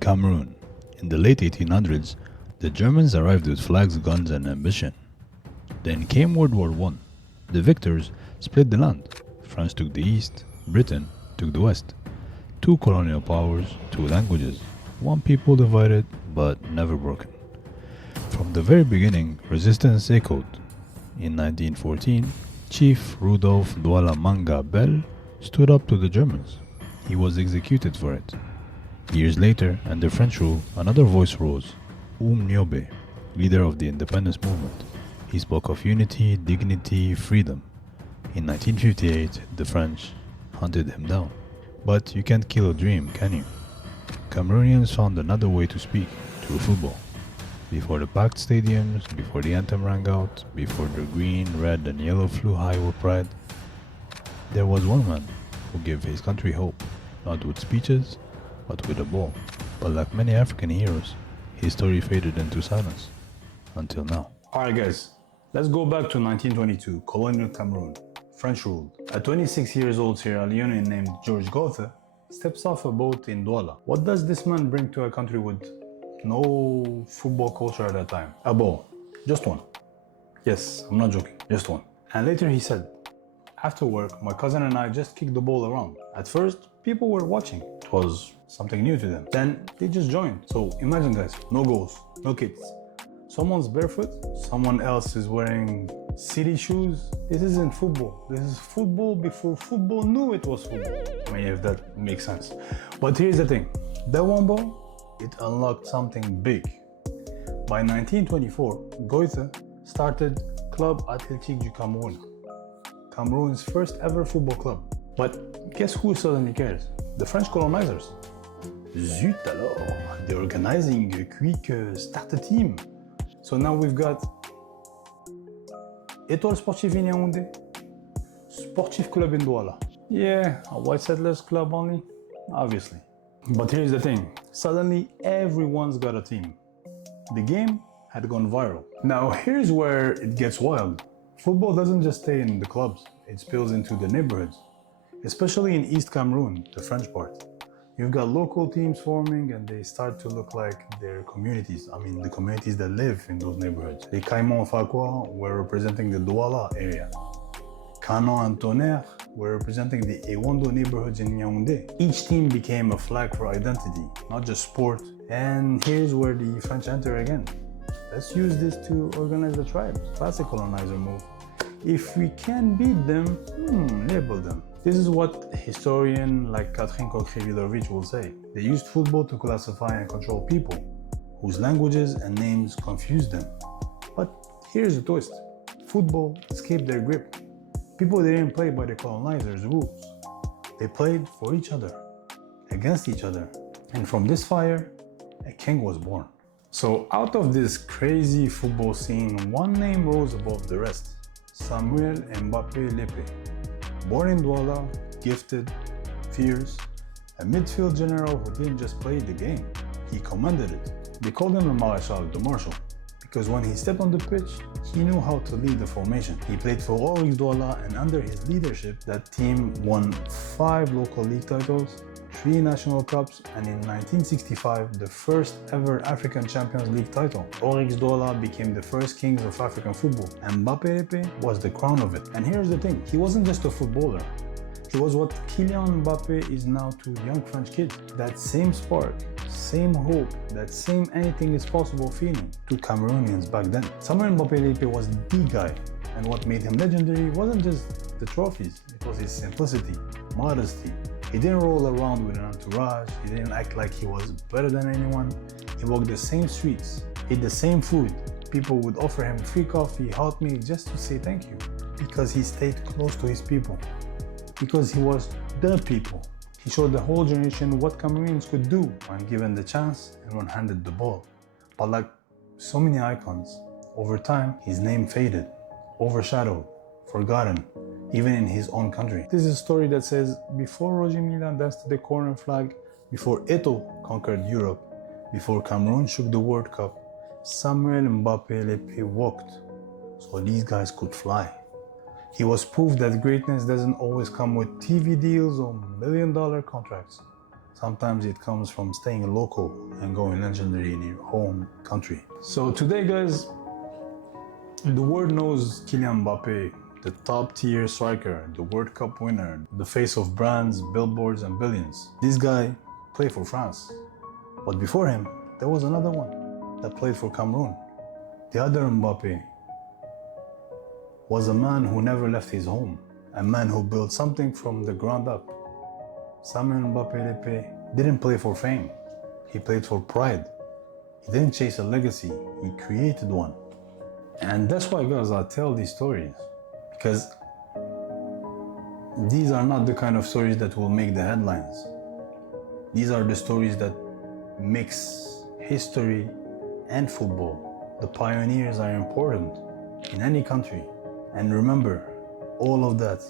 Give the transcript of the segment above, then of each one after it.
Cameroon. In the late 1800s, the Germans arrived with flags, guns, and ambition. Then came World War I. The victors split the land. France took the east, Britain took the west. Two colonial powers, two languages, one people divided but never broken. From the very beginning, resistance echoed. In 1914, Chief Rudolf Douala Manga Bell stood up to the Germans. He was executed for it. Years later, under French rule, another voice rose, Nyobe, leader of the independence movement. He spoke of unity, dignity, freedom. In 1958, the French hunted him down. But you can't kill a dream, can you? Cameroonians found another way to speak, through football. Before the packed stadiums, before the anthem rang out, before the green, red and yellow flew high with pride, there was one man who gave his country hope, not with speeches, but with a ball. But like many African heroes, his story faded into silence. Until now. Alright guys, let's go back to 1922, colonial Cameroon, French ruled. A 26 years old Sierra Leonean named George Goethe steps off a boat in Douala. What does this man bring to a country with no football culture at that time? A ball. Just one. Yes, I'm not joking, just one. And later he said, after work, my cousin and I just kicked the ball around. At first, people were watching. It was something new to them. Then they just joined. So imagine guys, no goals, no kids. Someone's barefoot, someone else is wearing city shoes. This isn't football. This is football before football knew it was football. I mean, if that makes sense. But here's the thing. That one ball, it unlocked something big. By 1924, Goethe started Club Athlétique du Cameroun, Cameroon's first ever football club. But guess who suddenly cares? The French colonizers. Zut alors, they're organizing a quick start a team. So now we've got Eto'o Sportif in Yaoundé, Sportif Club in Douala. Yeah, a white settlers club only, obviously. But here's the thing, suddenly everyone's got a team. The game had gone viral. Now here's where it gets wild. Football doesn't just stay in the clubs, it spills into the neighborhoods. Especially in East Cameroon, the French part. You've got local teams forming and they start to look like their communities. I mean, the communities that live in those neighborhoods. The Caïmans Fakwa were representing the Douala area. Canon and Tonnerre were representing the Ewondo neighborhoods in Yaoundé. Each team became a flag for identity, not just sport. And here's where the French enter again. Let's use this to organize the tribes. Classic colonizer move. If we can beat them, label them. This is what historian like Catherine Kokrivilovich will say. They used football to classify and control people, whose languages and names confused them. But here's the twist. Football escaped their grip. People didn't play by the colonizers' rules. They played for each other, against each other. And from this fire, a king was born. So out of this crazy football scene, one name rose above the rest. Samuel Mbappé Léppé. Born in Douala, gifted, fierce, a midfield general who didn't just play the game, he commanded it. They called him the Maréchal, the Marshal, because when he stepped on the pitch, he knew how to lead the formation. He played for Oryx Douala, and under his leadership, that team won 5 local league titles, 3 national cups, and in 1965, the first ever African Champions League title. Oryx Douala became the first kings of African football, and Mbappé Léppé was the crown of it. And here's the thing, he wasn't just a footballer. He was what Kylian Mbappé is now to young French kids. That same spark, same hope, that same anything is possible feeling to Cameroonians back then. Samuel Mbappé Léppé was the guy, and what made him legendary wasn't just the trophies, it was his simplicity, modesty. He didn't roll around with an entourage, he didn't act like he was better than anyone. He walked the same streets, ate the same food. People would offer him free coffee, hot meal just to say thank you. Because he stayed close to his people. Because he was the people. He showed the whole generation what Cameroonians could do when given the chance and when handed the ball. But like so many icons, over time his name faded, overshadowed, forgotten, even in his own country. This is a story that says, before Milla danced to the corner flag, before Eto'o conquered Europe, before Cameroon shook the World Cup, Samuel Mbappé Léppé walked, so these guys could fly. He was proof that greatness doesn't always come with TV deals or $1 million contracts. Sometimes it comes from staying local and going legendary in your home country. So today, guys, the world knows Kylian Mbappé, the top tier striker, the World Cup winner, the face of brands, billboards, and billions. This guy played for France. But before him, there was another one that played for Cameroon. The other Mbappé was a man who never left his home, a man who built something from the ground up. Mbappé Léppé didn't play for fame, he played for pride. He didn't chase a legacy, he created one. And that's why, guys, I tell these stories, because these are not the kind of stories that will make the headlines. These are the stories that mix history and football. The pioneers are important in any country. And remember, all of that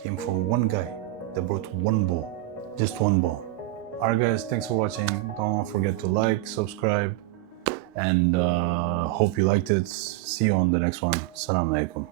came from one guy that brought one ball, just one ball. Alright guys, thanks for watching. Don't forget to like, subscribe, and hope you liked it. See you on the next one. Assalamu alaikum.